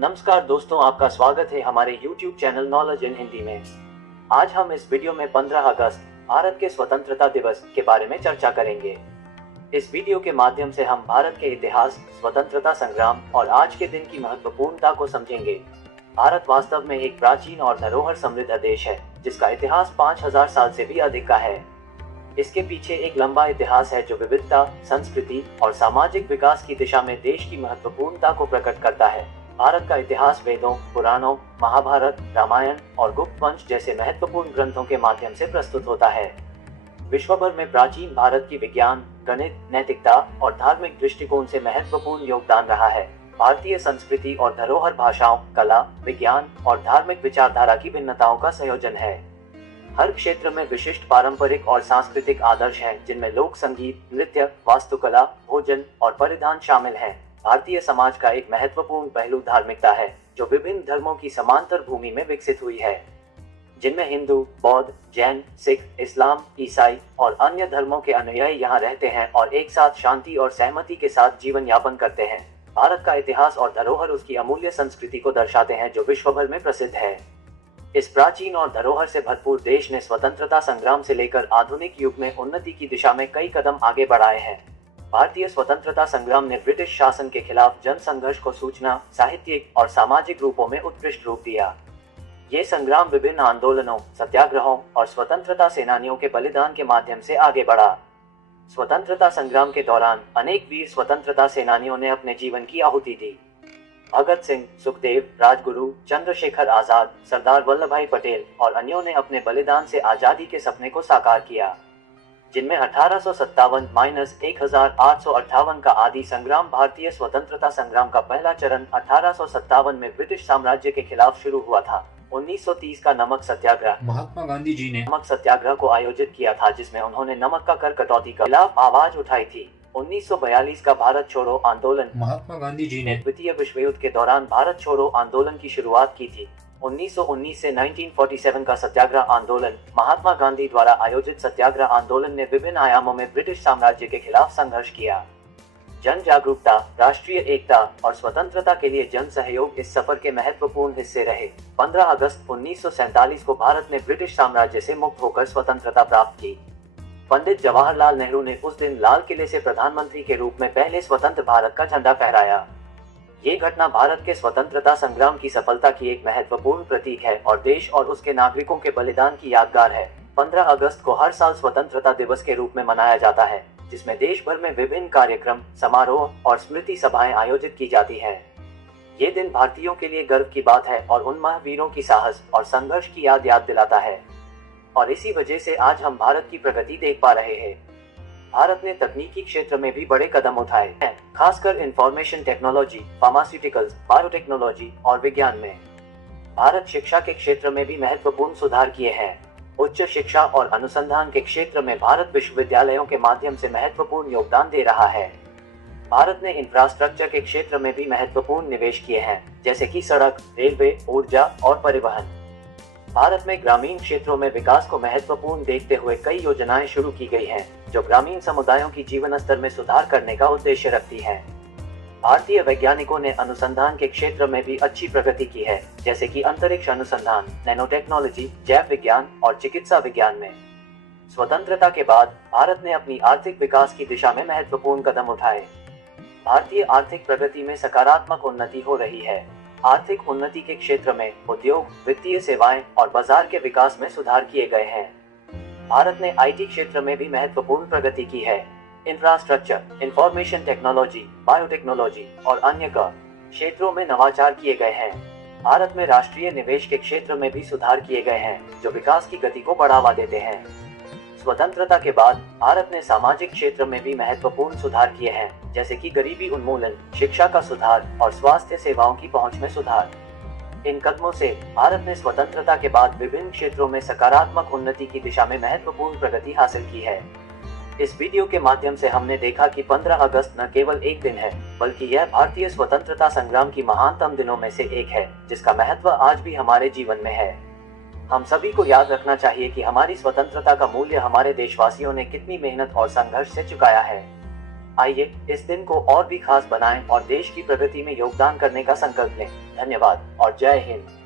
नमस्कार दोस्तों, आपका स्वागत है हमारे YouTube channel knowledge in Hindi में। आज हम इस वीडियो में 15 अगस्त भारत के स्वतंत्रता दिवस के बारे में चर्चा करेंगे। इस वीडियो के माध्यम से हम भारत के इतिहास, स्वतंत्रता संग्राम और आज के दिन की महत्वपूर्णता को समझेंगे। भारत वास्तव में एक प्राचीन और धरोहर समृद्ध देश है, जिसका इतिहास 5000 साल से भी अधिक का है। इसके पीछे एक लंबा इतिहास है जो विविधता, संस्कृति और सामाजिक विकास की दिशा में देश की महत्वपूर्णता को प्रकट करता है। भारत का इतिहास वेदों, पुराणों, महाभारत, रामायण और गुप्त वंश जैसे महत्वपूर्ण ग्रंथों के माध्यम से प्रस्तुत होता है। विश्व भर में प्राचीन भारत की विज्ञान, गणित, नैतिकता और धार्मिक दृष्टिकोण से महत्वपूर्ण योगदान रहा है। भारतीय संस्कृति और धरोहर भाषाओं, कला, विज्ञान और धार्मिक विचारधारा की भिन्नताओं का संयोजन है। हर क्षेत्र में विशिष्ट पारंपरिक और सांस्कृतिक आदर्श हैं, जिनमें लोक संगीत, नृत्य, वास्तुकला, भोजन और परिधान शामिल हैं। भारतीय समाज का एक महत्वपूर्ण पहलू धार्मिकता है, जो विभिन्न धर्मों की समांतर भूमि में विकसित हुई है, जिनमें हिंदू, बौद्ध, जैन, सिख, इस्लाम, ईसाई और अन्य धर्मों के अनुयायी यहाँ रहते हैं और एक साथ शांति और सहमति के साथ जीवन यापन करते हैं। भारत का इतिहास और धरोहर उसकी अमूल्य संस्कृति को दर्शाते हैं, जो विश्व भर में प्रसिद्ध है। इस प्राचीन और धरोहर से भरपूर देश ने स्वतंत्रता संग्राम से लेकर आधुनिक युग में उन्नति की दिशा में कई कदम आगे बढ़ाए हैं। भारतीय स्वतंत्रता संग्राम ने ब्रिटिश शासन के खिलाफ जन संघर्ष को सूचना, साहित्यिक और सामाजिक रूपों में उत्कृष्ट रूप दिया। ये संग्राम विभिन्न आंदोलनों, सत्याग्रहों और स्वतंत्रता सेनानियों के बलिदान के माध्यम से आगे बढ़ा। स्वतंत्रता संग्राम के दौरान अनेक वीर स्वतंत्रता सेनानियों ने अपने जीवन की आहुति दी। भगत सिंह, सुखदेव, राजगुरु, चंद्रशेखर आजाद, सरदार वल्लभ भाई पटेल और अन्यों ने अपने बलिदान से आजादी के सपने को साकार किया, जिनमें 1857-1858 का आदि संग्राम भारतीय स्वतंत्रता संग्राम का पहला चरण 1857 में ब्रिटिश साम्राज्य के खिलाफ शुरू हुआ था। 1930 का नमक सत्याग्रह, महात्मा गांधी जी ने नमक सत्याग्रह को आयोजित किया था, जिसमें उन्होंने नमक का कर कटौती के खिलाफ आवाज उठाई थी। 1942 का भारत छोड़ो आंदोलन, महात्मा गांधी जी ने द्वितीय विश्व युद्ध के दौरान भारत छोड़ो आंदोलन की शुरुआत की थी। 1919 से 1947 का सत्याग्रह आंदोलन, महात्मा गांधी द्वारा आयोजित सत्याग्रह आंदोलन ने विभिन्न आयामों में ब्रिटिश साम्राज्य के खिलाफ संघर्ष किया। जन जागरूकता, राष्ट्रीय एकता और स्वतंत्रता के लिए जन सहयोग इस सफर के महत्वपूर्ण हिस्से रहे। 15 अगस्त 1947 को भारत ने ब्रिटिश साम्राज्य से मुक्त होकर स्वतंत्रता प्राप्त की। पंडित जवाहरलाल नेहरू ने उस दिन लाल किले से प्रधानमंत्री के रूप में पहले स्वतंत्र भारत का झंडा फहराया। ये घटना भारत के स्वतंत्रता संग्राम की सफलता की एक महत्वपूर्ण प्रतीक है और देश और उसके नागरिकों के बलिदान की यादगार है। 15 अगस्त को हर साल स्वतंत्रता दिवस के रूप में मनाया जाता है, जिसमें देश भर में विभिन्न कार्यक्रम, समारोह और स्मृति सभाएं आयोजित की जाती हैं। ये दिन भारतीयों के लिए गर्व की बात है और उन महावीरों की साहस और संघर्ष की याद दिलाता है, और इसी वजह से आज हम भारत की प्रगति देख पा रहे हैं। भारत ने तकनीकी क्षेत्र में भी बड़े कदम उठाए हैं, खासकर इंफॉर्मेशन टेक्नोलॉजी, फार्मास्यूटिकल्स, बायोटेक्नोलॉजी और विज्ञान में। भारत शिक्षा के क्षेत्र में भी महत्वपूर्ण सुधार किए हैं। उच्च शिक्षा और अनुसंधान के क्षेत्र में भारत विश्वविद्यालयों के माध्यम से महत्वपूर्ण योगदान दे रहा है। भारत ने इंफ्रास्ट्रक्चर के क्षेत्र में भी महत्वपूर्ण निवेश किए हैं, जैसे कि सड़क, रेलवे, ऊर्जा और परिवहन। भारत में ग्रामीण क्षेत्रों में विकास को महत्वपूर्ण देखते हुए कई योजनाएं शुरू की गई हैं, जो ग्रामीण समुदायों की जीवन स्तर में सुधार करने का उद्देश्य रखती हैं। भारतीय वैज्ञानिकों ने अनुसंधान के क्षेत्र में भी अच्छी प्रगति की है, जैसे कि अंतरिक्ष अनुसंधान, नैनो टेक्नोलॉजी, जैव विज्ञान और चिकित्सा विज्ञान में। स्वतंत्रता के बाद भारत ने अपनी आर्थिक विकास की दिशा में महत्वपूर्ण कदम उठाए। भारतीय आर्थिक प्रगति में सकारात्मक उन्नति हो रही है। आर्थिक उन्नति के क्षेत्र में उद्योग, वित्तीय सेवाएं और बाजार के विकास में सुधार किए गए हैं। भारत ने आईटी क्षेत्र में भी महत्वपूर्ण प्रगति की है। इंफ्रास्ट्रक्चर, इंफॉर्मेशन टेक्नोलॉजी, बायोटेक्नोलॉजी और अन्य क्षेत्रों में नवाचार किए गए हैं। भारत में राष्ट्रीय निवेश के क्षेत्र में भी सुधार किए गए हैं, जो विकास की गति को बढ़ावा देते हैं। स्वतंत्रता के बाद भारत ने सामाजिक क्षेत्र में भी महत्वपूर्ण सुधार किए हैं, जैसे कि गरीबी उन्मूलन, शिक्षा का सुधार और स्वास्थ्य सेवाओं की पहुंच में सुधार। इन कदमों से भारत ने स्वतंत्रता के बाद विभिन्न क्षेत्रों में सकारात्मक उन्नति की दिशा में महत्वपूर्ण प्रगति हासिल की है। इस वीडियो के माध्यम से हमने देखा कि 15 अगस्त न केवल एक दिन है, बल्कि यह भारतीय स्वतंत्रता संग्राम की महानतम दिनों में से एक है, जिसका महत्व आज भी हमारे जीवन में है। हम सभी को याद रखना चाहिए कि हमारी स्वतंत्रता का मूल्य हमारे देशवासियों ने कितनी मेहनत और संघर्ष से चुकाया है। आइए इस दिन को और भी खास बनाएं और देश की प्रगति में योगदान करने का संकल्प लें। धन्यवाद और जय हिंद।